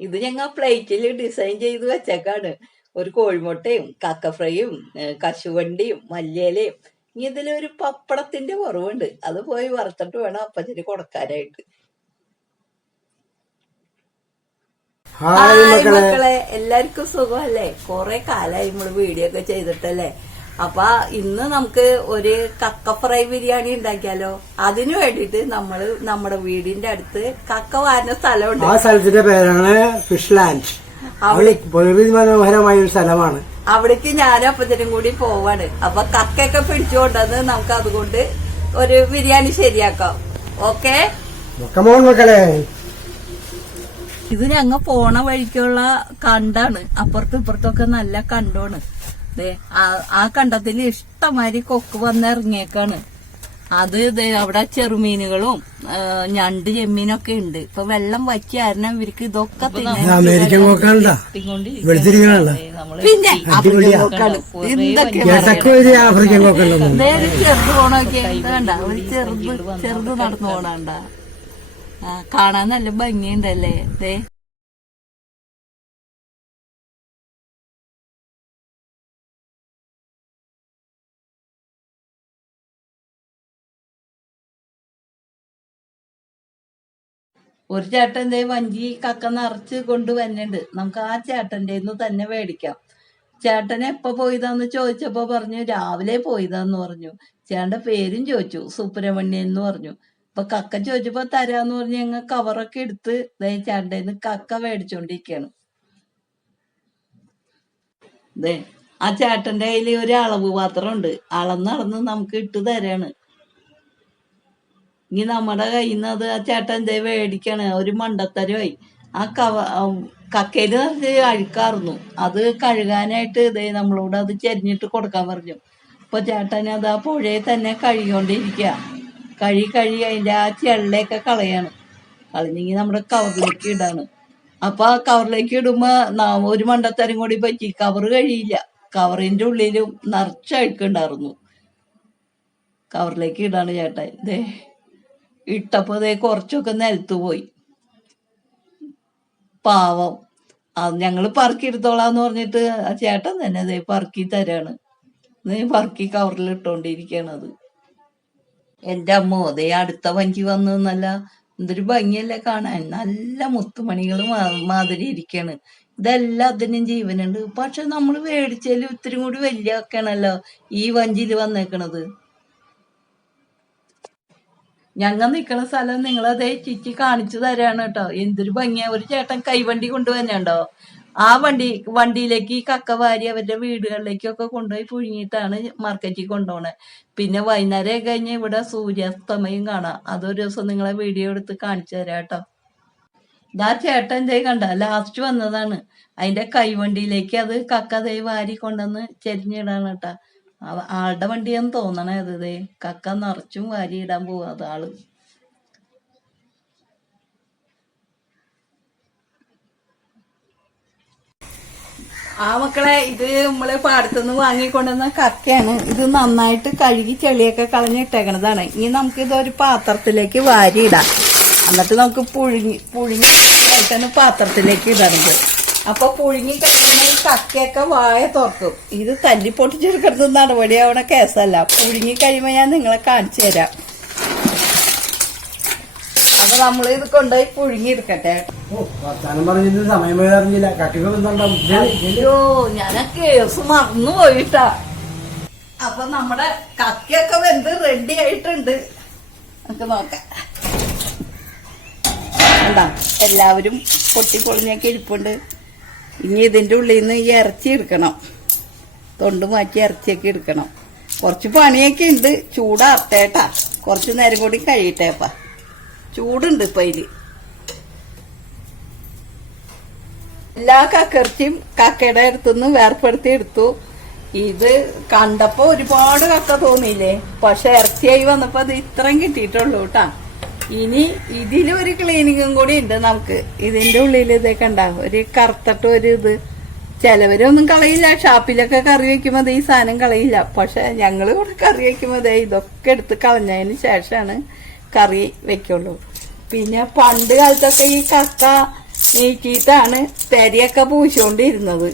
ഇത് ഞങ്ങൾ പ്ലേറ്റിൽ ഡിസൈൻ ചെയ്ത് വെച്ചേക്കാണ്. ഒരു കോഴിമുട്ടയും കക്ക ഫ്രൈയും കശുവണ്ടിയും മല്ലിയിലയും. ഇതിലൊരു പപ്പടത്തിന്റെ കുറവുണ്ട്. അത് പോയി വറുത്തിട്ട് വേണം അപ്പച്ചന് കൊടുക്കാനായിട്ട്. ഹായ് മക്കളെ. എല്ലാവർക്കും സുഖമല്ലേ? കൊറേ കാലായി നമ്മൾ വീഡിയോ ഒക്കെ ചെയ്തിട്ടല്ലേ? അപ്പൊ ഇന്ന് നമുക്ക് ഒരു കക്ക ഫ്രൈ ബിരിയാണി ഉണ്ടാക്കിയാലോ? അതിനു വേണ്ടിട്ട് നമ്മൾ നമ്മുടെ വീടിന്റെ അടുത്ത് കക്ക വാരുന്ന സ്ഥലമുണ്ട്. ആ സ്ഥലത്തിന്റെ പേരാണ് ഫിഷ് ലാൻഡ്. പ്രകൃതി മനോഹരമായ ഒരു സ്ഥലമാണ്. അവിടേക്ക് ഞാനും അപ്പച്ചനും കൂടി പോവാണ്. അപ്പൊ കക്കയൊക്കെ പിടിച്ചുകൊണ്ടെന്ന് നമുക്ക് അതുകൊണ്ട് ഒരു ബിരിയാണി ശരിയാക്കാം. ഓക്കെ? മക്കളെ. ഇത് ഞങ്ങ പോണ വഴിക്കുള്ള കണ്ടാണ്. അപ്പുറത്തും ഇപ്പുറത്തൊക്കെ നല്ല കണ്ടോണ്. ദേ ആ- ആ കണ്ടത്തിൽ ഇഷ്ടമാതിരി കൊക്ക് വന്നിറങ്ങിയേക്കാണ്. അത് ദേ അവിടെ ചെറുമീനുകളും ഞണ്ട് ചെമ്മീനൊക്കെ ഉണ്ട്. ഇപ്പൊ വെള്ളം വറ്റി കാരണം ഇവർക്ക് ഇതൊക്കെ ഇത് അമേരിക്കൻ പിന്നെ ആഫ്രിക്കൻ ചെറുത് പോണൊക്കെ വേണ്ട ഒരു ചെറുത് ചെറുത് നടന്നു പോണണ്ട കാണാൻ നല്ല ഭംഗിയുണ്ടല്ലേ? ദേ. ഒരു ചേട്ടൻ ദേ വഞ്ചി കക്ക നിറച്ച് കൊണ്ടുവരുന്നുണ്ട് നമുക്ക് ആ ചേട്ടന്റെ തന്നെ മേടിക്കാം. ചേട്ടൻ എപ്പോ പോയതാന്ന് ചോദിച്ചപ്പോ പറഞ്ഞു രാവിലെ പോയതാന്ന് പറഞ്ഞു. ചേട്ടന്റെ പേരും ചോദിച്ചു സുബ്രഹ്മണ്യൻ എന്ന് പറഞ്ഞു. അപ്പൊ കക്ക ചോദിച്ചപ്പോ തരാന്ന് പറഞ്ഞ് ഞങ്ങൾ കവറൊക്കെ എടുത്ത് ചേട്ടന്റെ കക്ക മേടിച്ചോണ്ടിരിക്കാണ്. ദേ ആ ചേട്ടന്റെ കയ്യിൽ ഒരു അളവ് പാത്രം ഉണ്ട് അളന്ന് നമുക്ക് ഇട്ട് തരാണ്. ഇനി നമ്മുടെ കയ്യിൽ ആ ചേട്ടൻ എന്തേ മേടിക്കാണ് ഒരു മണ്ടത്തരമായി. ആ കവ കക്കയിൽ നിറച്ച് അഴുക്കാറുന്നു അത് കഴുകാനായിട്ട് ഇതേ നമ്മളോട് അത് ചെരിഞ്ഞിട്ട് കൊടുക്കാൻ പറഞ്ഞു. അപ്പൊ ചേട്ടൻ അത് ആ പുഴയിൽ തന്നെ കഴുകിക്കൊണ്ടിരിക്കുക കഴുകി കഴുകി അതിന്റെ ആ ചെള്ളയൊക്കെ കളയാണ്. കളഞ്ഞെങ്കിൽ നമ്മുടെ കവറിലേക്ക് ഇടാണ്. അപ്പൊ ആ കവറിലേക്ക് ഇടുമ്പോ നാ- ഒരു മണ്ടത്തരം കൂടി പറ്റി. കവർ കഴിയില്ല. കവറിന്റെ ഉള്ളിലും നിറച്ച് അഴുക്കുണ്ടായിരുന്നു കവറിലേക്ക് ഇടാണ് ചേട്ടൻ. ദേ ഇട്ടപ്പോ ദേ കുറച്ചൊക്കെ നിലത്ത് പോയി. പാവം. അത് ഞങ്ങൾ പറക്കി എടുത്തോളാന്ന് പറഞ്ഞിട്ട് ആ ചേട്ടൻ തന്നെ ദേ പറക്കി തരാണ്. പറക്കി കവറിൽ ഇട്ടോണ്ടിരിക്കണത് എന്റെ അമ്മോ ദേ അടുത്ത വഞ്ചി വന്നു എന്നല്ല എന്തൊരു ഭംഗിയല്ലേ കാണാൻ. നല്ല മുത്തുമണികൾ മാതിരി ഇരിക്കാണ് ഇതെല്ലാം അതിനും ജീവനുണ്ട്. പക്ഷെ നമ്മൾ മേടിച്ചാലും ഇത്തിരി കൂടി വലിയ ആക്കണല്ലോ ഈ വഞ്ചിയിൽ വന്നേക്കണത്. ഞങ്ങൾ നിൽക്കുന്ന സ്ഥലം നിങ്ങളതേ ചിച്ചി കാണിച്ചു തരാണ് കേട്ടോ. എന്തൊരു ഭംഗിയാ. ഒരു ചേട്ടൻ കൈവണ്ടി കൊണ്ടുവന്നുണ്ടോ? ആ വണ്ടി വണ്ടിയിലേക്ക് ഈ കക്ക വാരി അവരുടെ വീടുകളിലേക്കൊക്കെ കൊണ്ടുപോയി പുഴുങ്ങിയിട്ടാണ് മാർക്കറ്റിൽ കൊണ്ടുപോണേ. പിന്നെ വൈകുന്നേരം കഴിഞ്ഞ് ഇവിടെ സൂര്യാസ്തമയം കാണാം. അതൊരു ദിവസം നിങ്ങളെ വീഡിയോ എടുത്ത് കാണിച്ചു തരാം കേട്ടോ. ഇതാ ചേട്ടൻ ദേ കണ്ട ലാസ്റ്റ് വന്നതാണ്. അതിന്റെ കൈവണ്ടിയിലേക്ക് അത് കക്ക വാരി കൊണ്ടുവന്ന് ചെരിഞ്ഞിടാണ് കേട്ടാ. ആളുടെ വണ്ടിയാന്ന് തോന്നണേ ദേ കക്ക നിറച്ചും വാരി ഇടാൻ പോവാ അത് ആൾ. ആ മക്കളെ ഇത് നമ്മൾ പാടത്തുനിന്ന് വാങ്ങിക്കൊണ്ടുവന്ന കക്കയാണ്. ഇത് നന്നായിട്ട് കഴുകി ചെളിയൊക്കെ കളഞ്ഞിട്ടേക്കണതാണ്. ഇനി നമുക്ക് ഇതൊരു പാത്രത്തിലേക്ക് വാരി ഇടാം. എന്നിട്ട് നമുക്ക് പുഴുങ്ങി പുഴുങ്ങി തന്നെ പാത്രത്തിലേക്ക് ഇടണത് അപ്പൊ പുഴുങ്ങി കഴിയുമ്പോൾ ഈ കക്കയൊക്കെ വായ തുറക്കും. ഇത് തല്ലി പൊട്ടിച്ചെടുക്കുന്നത് നടപടിയാവണ കേസല്ല. പുഴുങ്ങി കഴിയുമ്പോൾ ഞാൻ നിങ്ങളെ കാണിച്ചു തരാം. അപ്പൊ നമ്മൾ ഇത് കൊണ്ടുപോയി പുഴുങ്ങി എടുക്കട്ടെ. ഓ വർത്താനം പറഞ്ഞിട്ട് സമയം പോയത് അറിഞ്ഞില്ല. കട്ടികൾ വന്നുണ്ടാവും അയ്യോ ഞാൻ കേസ് മറന്നു പോയിട്ടാ. അപ്പൊ നമ്മുടെ കക്കയൊക്കെ വെന്ത് റെഡി ആയിട്ടുണ്ട്. നമുക്ക് നോക്കാം. എല്ലാവരും പൊട്ടിപ്പൊളിഞ്ഞൊക്കെ ഇരിപ്പുണ്ട്. ഇനി ഇതിന്റെ ഉള്ളിൽ നിന്ന് ഈ ഇറച്ചി എടുക്കണം. തൊണ്ട് മാറ്റി ഇറച്ചിയൊക്കെ എടുക്കണം. കുറച്ച് പണിയൊക്കെ ഉണ്ട്. ചൂടാർത്തേട്ടാ കുറച്ച് നേരം കൂടി കഴിയട്ടേപ്പാ ചൂടുണ്ട് ഇപ്പൊ ഇതിൽ. എല്ലാ കക്കിറച്ചിയും കക്കയുടെ അടുത്തുനിന്ന് വേർപ്പെടുത്തി എടുത്തു. ഇത് കണ്ടപ്പോ ഒരുപാട് കക്ക തോന്നിയില്ലേ? പക്ഷെ ഇറച്ചിയായി വന്നപ്പോ അത് ഇത്രയും കിട്ടിയിട്ടുള്ളൂ കേട്ടാ. ഇനി ഇതിലൊരു ക്ലീനിങ്ങും കൂടി ഉണ്ട് നമുക്ക്. ഇതിന്റെ ഉള്ളിൽ ഇതേ കണ്ട ഒരു കറുത്തട്ട് ഒരു ഇത്. ചിലവരൊന്നും കളയില്ല ഷാപ്പിലൊക്കെ കറി വെക്കുമ്പോൾ ഈ സാധനം കളയില്ല. പക്ഷെ ഞങ്ങൾ ഇവിടെ കറി വെക്കുമ്പോൾ ഇതൊക്കെ എടുത്ത് കളഞ്ഞതിന് ശേഷമാണ് കറി വെക്കുള്ളൂ. പിന്നെ പണ്ട് കാലത്തൊക്കെ ഈ കക്ക നീക്കിയിട്ടാണ് തെരയൊക്കെ പൂശോണ്ടിരുന്നത്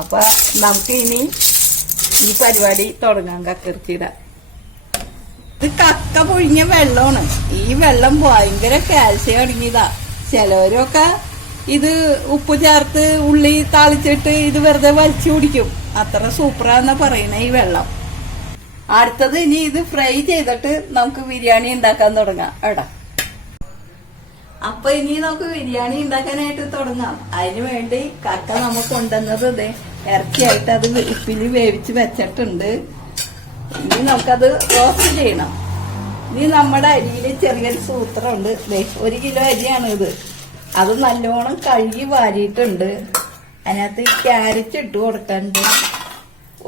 അപ്പൊ നമുക്ക് ഇനി ഈ പരിപാടി തുടങ്ങാം കക്കിറച്ചിടാൻ ഇത് കക്ക പൊഴിഞ്ഞ വെള്ളമാണ്. ഈ വെള്ളം ഭയങ്കര കാൽസ്യം അടങ്ങിയതാ. ചിലവരൊക്കെ ഇത് ഉപ്പ് ചേർത്ത് ഉള്ളി താളിച്ചിട്ട് ഇത് വെറുതെ വലിച്ചു കുടിക്കും. അത്ര സൂപ്പറാന്നാ പറയണ ഈ വെള്ളം. അടുത്തത് ഇനി ഇത് ഫ്രൈ ചെയ്തിട്ട് നമുക്ക് ബിരിയാണി ഉണ്ടാക്കാൻ തുടങ്ങാം. എടാ. അപ്പൊ ഇനി നമുക്ക് ബിരിയാണി ഉണ്ടാക്കാനായിട്ട് തുടങ്ങാം. അതിനു വേണ്ടി കക്ക നമുക്ക് കൊണ്ടുവന്നത് ഇറച്ചിയായിട്ട് അത് ഉപ്പിൽ വേവിച്ച് വെച്ചിട്ടുണ്ട്. ഇനി നമുക്കത് റോസ്റ്റ് ചെയ്യണം. ഇനി നമ്മുടെ അരിയിൽ ചെറിയൊരു സൂത്രമുണ്ട്. ഒരു കിലോ അരിയാണ് ഇത്. അത് നല്ലോണം കഴുകി വാരിയിട്ടുണ്ട്. അതിനകത്ത് ക്യാരറ്റ് ഇട്ട് കൊടുക്കാനുണ്ട്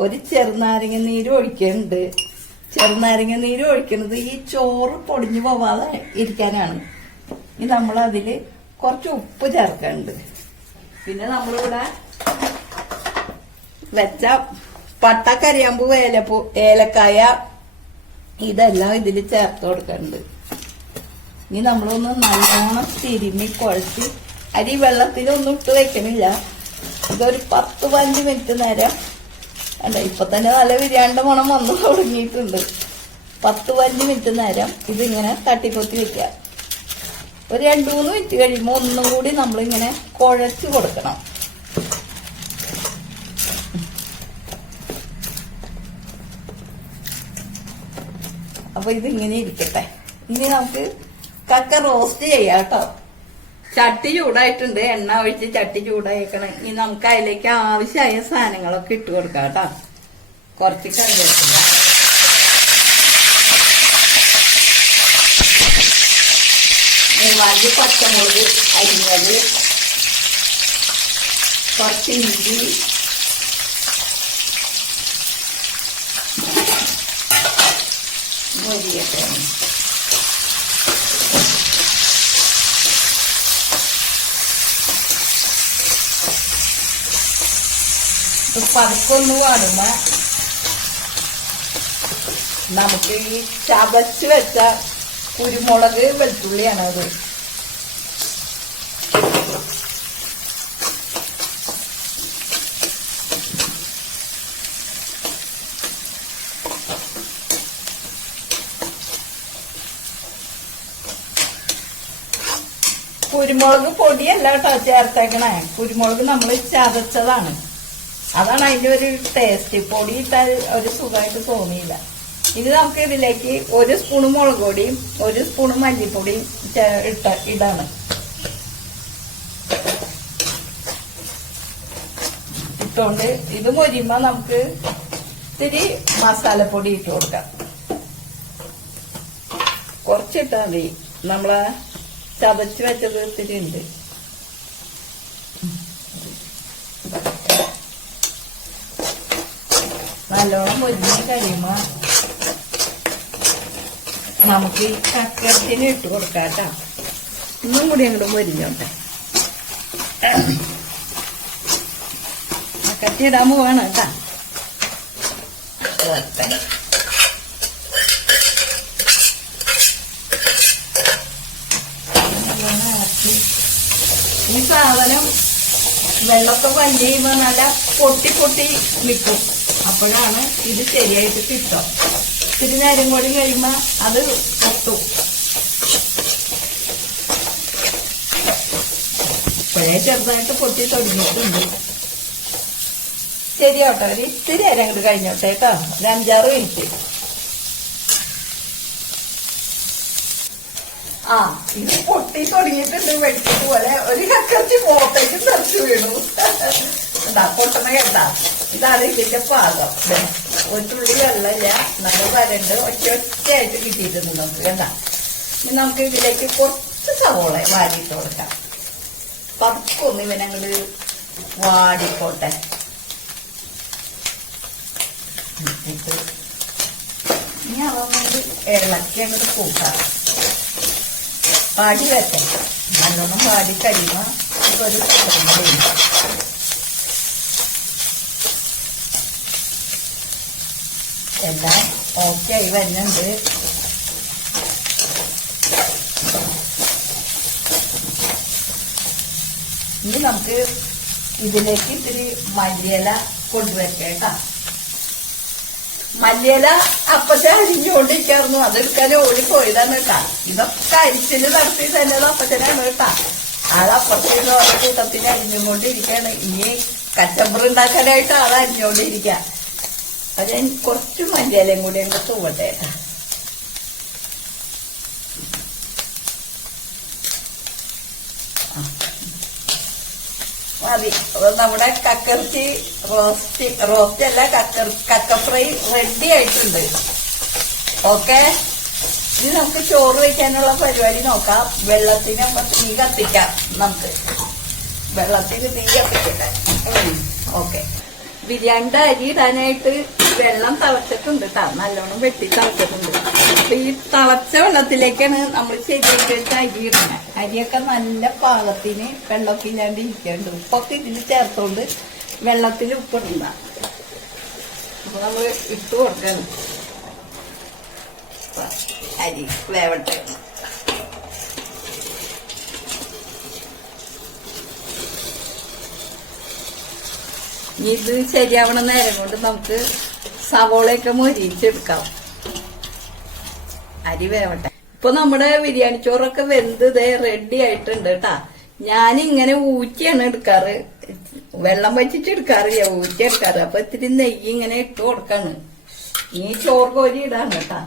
ഒരു ചെറുനാരങ്ങ നീര് ഒഴിക്കുന്നുണ്ട് ചെറുനാരങ്ങ നീര് ഒഴിക്കുന്നത് ഈ ചോറ് പൊടിഞ്ഞു പോവാതെ ഇരിക്കാനാണ്. ഇനി നമ്മൾ അതിൽ കുറച്ച് ഉപ്പ് ചേർക്കാനുണ്ട് പിന്നെ നമ്മളിവിടെ വെച്ച പട്ട കരിയാമ്പൂ ഏലപ്പൂ ഏലക്കായ ഇതെല്ലാം ഇതിൽ ചേർത്ത് കൊടുക്കുന്നുണ്ട് ഇനി നമ്മളൊന്ന് നല്ലോണം തിരുമ്മി കുഴച്ച് അരി വെള്ളത്തിലൊന്നും ഇട്ട് വെക്കണില്ല. ഇതൊരു പത്ത് പതിനഞ്ച് മിനിറ്റ് നേരം അല്ല ഇപ്പൊ തന്നെ നല്ല ബിരിയാണിന്റെ മണം വന്ന് തുടങ്ങിയിട്ടുണ്ട്. പത്ത് പതിനഞ്ച് മിനിറ്റ് നേരം ഇതിങ്ങനെ തട്ടിപ്പൊത്തി വെക്കുക. ഒരു രണ്ടു മൂന്ന് മിനിറ്റ് കഴിയുമ്പോൾ ഒന്നും കൂടി നമ്മളിങ്ങനെ കുഴച്ച് കൊടുക്കണം. അപ്പൊ ഇതിങ്ങനെ ഇരിക്കട്ടെ. ഇനി നമുക്ക് കക്ക റോസ്റ്റ് ചെയ്യാം കേട്ടോ. ചട്ടി ചൂടായിട്ടുണ്ട്. എണ്ണ ഒഴിച്ച് ചട്ടി ചൂടായേക്കണം. ഇനി നമുക്ക് അതിലേക്ക് ആവശ്യമായ സാധനങ്ങളൊക്കെ ഇട്ട് കൊടുക്കാം കേട്ടോ. കുറച്ച് കറിവേപ്പില. മൂന്നാൽ പച്ചമുളക് അരിഞ്ഞത്. കുറച്ച് ഇഞ്ചി. മൊരിയട്ടെ ഇത് പതുക്കൊന്ന് പാടുമ്പോ നമുക്ക് ഈ ചതച്ച് വെച്ച കുരുമുളക് വെളുത്തുള്ളിയാണ് അത് കുരുമുളക് പൊടിയല്ല കേട്ടോ ചേർത്തേക്കണേ. കുരുമുളക് നമ്മൾ ചതച്ചതാണ്. അതാണ് അതിന്റെ ഒരു ടേസ്റ്റ് പൊടി ഇട്ടാൽ ഒരു സുഖമായിട്ട് തോന്നിയില്ല. ഇനി നമുക്ക് ഇതിലേക്ക് ഒരു സ്പൂൺ മുളക് പൊടിയും ഒരു സ്പൂൺ മല്ലിപ്പൊടിയും ഇട്ട ഇടാണ്. ഇട്ടോണ്ട് ഇത് മൊരിയുമ്പോ നമുക്ക് ഇത്തിരി മസാലപ്പൊടി ഇട്ട് കൊടുക്കാം. കുറച്ചിട്ടാ മതി. നമ്മളെ ചതച്ച് വെച്ചത് ഒത്തിരി ഉണ്ട്. നല്ലോണം മുരിഞ്ഞ് കഴിയുമ്പോ നമുക്ക് ഈ ചക്കരത്തിന് ഇട്ട് കൊടുക്കാം കേട്ടോ. ഇന്നും കൂടി അങ്ങോട്ട് മുരിഞ്ഞോട്ടെ ചക്കരത്തി ഇടാൻ പോവാണ് കേട്ടാ ഇതൊക്കെ. നല്ലോണം ഇളക്കി. ഈ സാധനം വെള്ളത്തൊക്കെ വലിയ ചെയ്യുമ്പോൾ നല്ല പൊട്ടി പൊട്ടി നിൽക്കും അപ്പോഴാണ് ഇത് ശരിയായിട്ട് കിട്ടുക. ഇത്തിരി നേരം കൂടി കഴിയുമ്പോൾ അത് പൊട്ടും ഇപ്പോഴേ ചെറുതായിട്ട് പൊട്ടി തുടങ്ങിയിട്ടുണ്ട്. ശരി കേട്ടോ ഒരു ഇത്തിരി നേരം കൂടി കഴിഞ്ഞോട്ടെ കേട്ടോ. ഒരു അഞ്ചാറ് മിനിറ്റ്. ആ. ഇത് പൊട്ടി തുടങ്ങിയിട്ടുണ്ട് വെട്ടി പോലെ. ഒരു കക്കറച്ചി പുറത്തേക്ക് തെറിച്ചു വീണു. എന്താ പൊട്ടണ കേട്ടാ. ഇതാണ് ഇതിന്റെ പാകം. ഒരു തുള്ളി വെള്ളമില്ല. നല്ല വരണ്ട്. ഒറ്റ ഒറ്റയായിട്ട് കിട്ടിയിട്ടുണ്ട് നമുക്ക് എന്താ ഇനി നമുക്ക് ഇതിലേക്ക് കുറച്ച് സവോള വാരിയിട്ട് കൊടുക്കാം. പതുക്കൊന്ന് ഇവനങ്ങട് വാടിക്കോട്ടെ. ഇനി അതൊന്നുകൊണ്ട് ഇളക്കി അങ്ങോട്ട് കൂട്ടാം. പാടി വെക്കണം നല്ലോണം പാടി കഴിയുമ്പോൾ ഒരു എല്ലാം ഓക്കെ ആയി വരുന്നുണ്ട്. ഇനി നമുക്ക് ഇതിലേക്ക് ഇത്തിരി മല്ലിയില കൊണ്ടുവരേട്ടാ മല്ലിയില അപ്പത്തെ അരിഞ്ഞുകൊണ്ടിരിക്കായിരുന്നു. അതെടുക്കാൻ ഓടി പോയതാണ് കേട്ടാ. ഇതൊക്കെ അരിച്ചിൽ നടത്തി തന്നെ അപ്പച്ചനാണ് കേട്ടാ. ആളപ്പുറത്തേക്ക് ഓരോ കൂട്ടത്തിന് അരിഞ്ഞുകൊണ്ടിരിക്കാണ്. ഇനി കച്ചമ്പറ് ഉണ്ടാക്കാനായിട്ട് അത് അരിഞ്ഞുകൊണ്ടിരിക്ക. അത് കുറച്ച് മല്ലിയിലയും കൂടി അങ്ങ് തൂവട്ടെ. മതി. നമ്മുടെ കക്കർച്ചി റോസ്റ്റ് റോസ്റ്റ് അല്ല കക്കർ കക്ക ഫ്രൈ റെഡി ആയിട്ടുണ്ട്. ഓക്കെ ഇനി നമുക്ക് ചോറ് വയ്ക്കാനുള്ള പരിപാടി നോക്കാം. വെള്ളത്തിന് തീ കത്തിക്കാം നമുക്ക്. വെള്ളത്തിന് തീ കത്തിക്കട്ടെ. ഓക്കെ ബിരിയാണിയുടെ അരി ഇടാനായിട്ട് വെള്ളം തിളച്ചിട്ടുണ്ട് കേട്ടോ നല്ലോണം വെട്ടി തിളച്ചിട്ടുണ്ട്. അപ്പൊ ഈ തിളച്ച വെള്ളത്തിലേക്കാണ് നമ്മൾ ശരിയാക്കി വെച്ച അരി ഇടുന്നത് അരിയൊക്കെ നല്ല പാകത്തിന് വെള്ളമൊക്കെ ഇല്ലാണ്ട് ഇരിക്കുന്നുണ്ട് ഉപ്പൊക്കെ ഇതിൽ ചേർത്തോണ്ട് വെള്ളത്തിൽ ഉപ്പിടണ്ട. അപ്പൊ നമ്മൾ ഇട്ട് കൊടുക്കണം. അരി വേവട്ടെ. ഇത് ശരിയാവണ നേരം കൊണ്ട് നമുക്ക് സവോളയൊക്കെ മൊരിച്ചെടുക്കാം അരി വേവട്ടെ. ഇപ്പൊ നമ്മുടെ ബിരിയാണി ചോറൊക്കെ വെന്ത് ഇതേ റെഡി ആയിട്ടുണ്ട് കേട്ടാ ഞാൻ ഇങ്ങനെ ഊറ്റിയാണ് എടുക്കാറ്. വെള്ളം വച്ചിട്ട് എടുക്കാറില്ല ഊറ്റി എടുക്കാറ്. അപ്പൊ ഇത്തിരി നെയ്യ് ഇങ്ങനെ ഇട്ട് കൊടുക്കാണ്. ഈ ചോറ് കോരി ഇടാണ് കേട്ടാ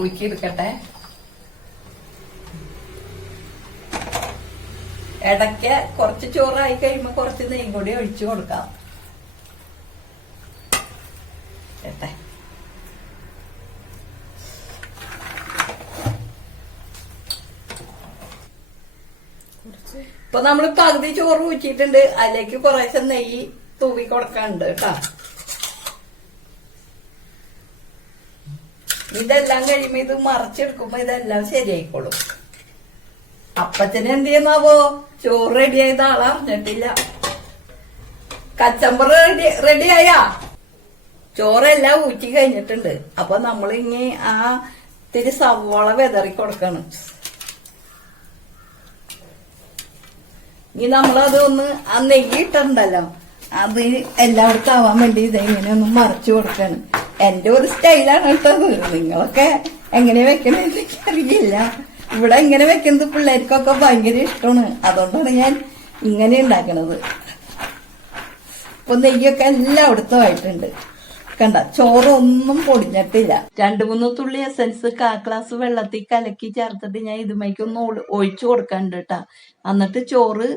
ഊറ്റി എടുക്കട്ടെ ഇടയ്ക്ക് കുറച്ച് ചോറായി കഴിയുമ്പോൾ കുറച്ച് നെയ്യും കൂടി ഒഴിച്ചു കൊടുക്കാം. ഇപ്പൊ നമ്മൾ പകുതി ചോറ് ഊറ്റിയിട്ടുണ്ട്. അതിലേക്ക് കുറേശ്ശെ നെയ്യ് തൂവി കൊടുക്കാനുണ്ട് കേട്ടാ. ഇതെല്ലാം കഴിയുമ്പോ ഇത് മറിച്ചെടുക്കുമ്പോ ഇതെല്ലാം ശരിയായിക്കോളും. അപ്പച്ചന് എന്ത് ചെയ്യുന്നാവോ ചോറ് റെഡി ആയത് അറിഞ്ഞിട്ടില്ല. കച്ചമ്പർ റെഡി റെഡിയായാ? ചോറെല്ലാം ഊറ്റി കഴിഞ്ഞിട്ടുണ്ട്. അപ്പൊ നമ്മൾ ഇനി ആ ഇത്തിരി സവോള വെതറി കൊടുക്കണം. ഇനി നമ്മളത് ഒന്ന് ആ നെയ്യ് ഇട്ടുണ്ടല്ലോ അത് എല്ലായിടത്തും ആവാൻ വേണ്ടി ഇത് ഇങ്ങനെ ഒന്ന് മറിച്ചു കൊടുക്കണം. എന്റെ ഒരു സ്റ്റൈലാണ് കേട്ടത് നിങ്ങളൊക്കെ എങ്ങനെ വെക്കണെന്ന് എനിക്കറിയില്ല. ഇവിടെ ഇങ്ങനെ വെക്കുന്നത് പിള്ളേർക്കൊക്കെ ഭയങ്കര ഇഷ്ടമാണ് അതുകൊണ്ടാണ് ഞാൻ ഇങ്ങനെ ഉണ്ടാക്കണത്. ഇപ്പൊ നെയ്യൊക്കെ എല്ലായിടത്തും ആയിട്ടുണ്ട്. കണ്ട ചോറൊന്നും പൊടിഞ്ഞിട്ടില്ല. രണ്ടു മൂന്ന് തുള്ളി എസൻസ് കാ ഗ്ലാസ് വെള്ളത്തിൽ കലക്കി ചേർത്തിട്ട് ഞാൻ ഇതുമേക്ക് ഒന്ന് ഒഴിച്ചു കൊടുക്കാണ്ട് കേട്ടാ എന്നിട്ട് ചോറ്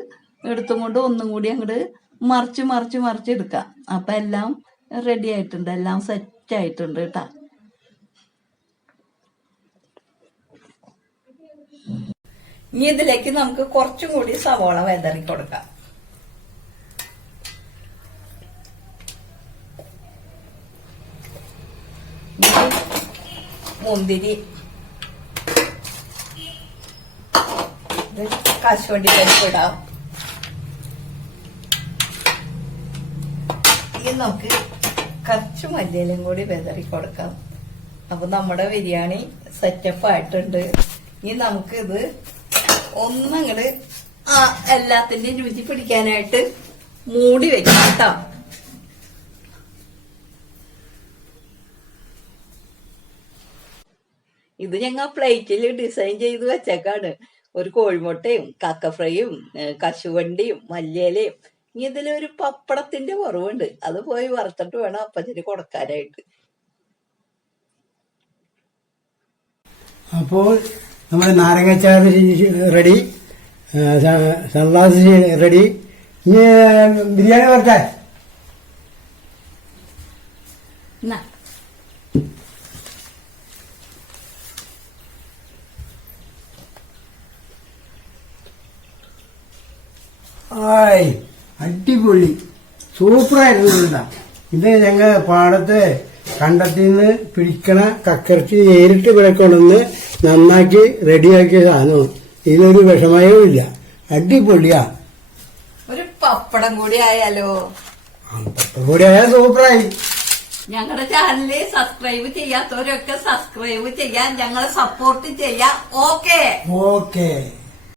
എടുത്തും കൊണ്ട് ഒന്നും കൂടി അങ്ങോട്ട് മറിച്ച് മറിച്ച് മറിച്ച് എടുക്കാം. അപ്പൊ എല്ലാം റെഡി ആയിട്ടുണ്ട്. എല്ലാം സെറ്റ് ആയിട്ടുണ്ട് കേട്ടാ ഇനി ഇതിലേക്ക് നമുക്ക് കുറച്ചും കൂടി സവോള വെതറി കൊടുക്കാം. മുന്തിരി. കാശുവണ്ടി കശുവണ്ടി പരിപ്പ് ഇനി നമുക്ക് കുറച്ച് മല്ലിയിലും കൂടി വെതറി കൊടുക്കാം. അപ്പൊ നമ്മുടെ ബിരിയാണി സെറ്റപ്പ് ആയിട്ടുണ്ട്. ഇനി നമുക്ക് ഇത് ഒന്നങ്ങട് ആ എല്ലാത്തിന്റെയും രുചി പിടിക്കാനായിട്ട് മൂടി വെക്കാം കേട്ടോ. ഇത് ഞങ്ങൾ പ്ലേറ്റിൽ ഡിസൈൻ ചെയ്ത് വെച്ചേക്കാണ്. ഒരു കോഴിമുട്ടയും കക്ക ഫ്രൈയും കശുവണ്ടിയും ഇനി ഇതിലൊരു പപ്പടത്തിന്റെ കുറവുണ്ട്. അത് പോയി വറുത്തിട്ട് വേണം അപ്പച്ചന് കൊടുക്കാനായിട്ട്. അപ്പോൾ നമ്മുടെ നാരങ്ങച്ചാറ് റെഡി സൺഗ്ലാസ് റെഡി. ഇനി ബിരിയാണി വരട്ടെ? അടിപൊളി. സൂപ്പറായിരുന്നു ഇത് ഞങ്ങൾ പാടത്ത് കണ്ടത്തിൽ നിന്ന് പിടിക്കണ കക്കറച്ചി നേരിട്ട് ഇവിടെ കൊണ്ടുവന്ന് നന്നാക്കി റെഡിയാക്കിയ സാധനവും ഇതിലൊരു വിഷമയവും ഇല്ല. അടിപൊളിയാ. ഒരു പപ്പടം കൂടി ആയാലോ? പപ്പടം കൂടി ആയാൽ സൂപ്പറായി. ഞങ്ങളുടെ ചാനൽ സബ്സ്ക്രൈബ് ചെയ്യാത്തവരൊക്കെ സബ്സ്ക്രൈബ് ചെയ്യാൻ ഞങ്ങളെ സപ്പോർട്ട് ചെയ്യാം. Okay okay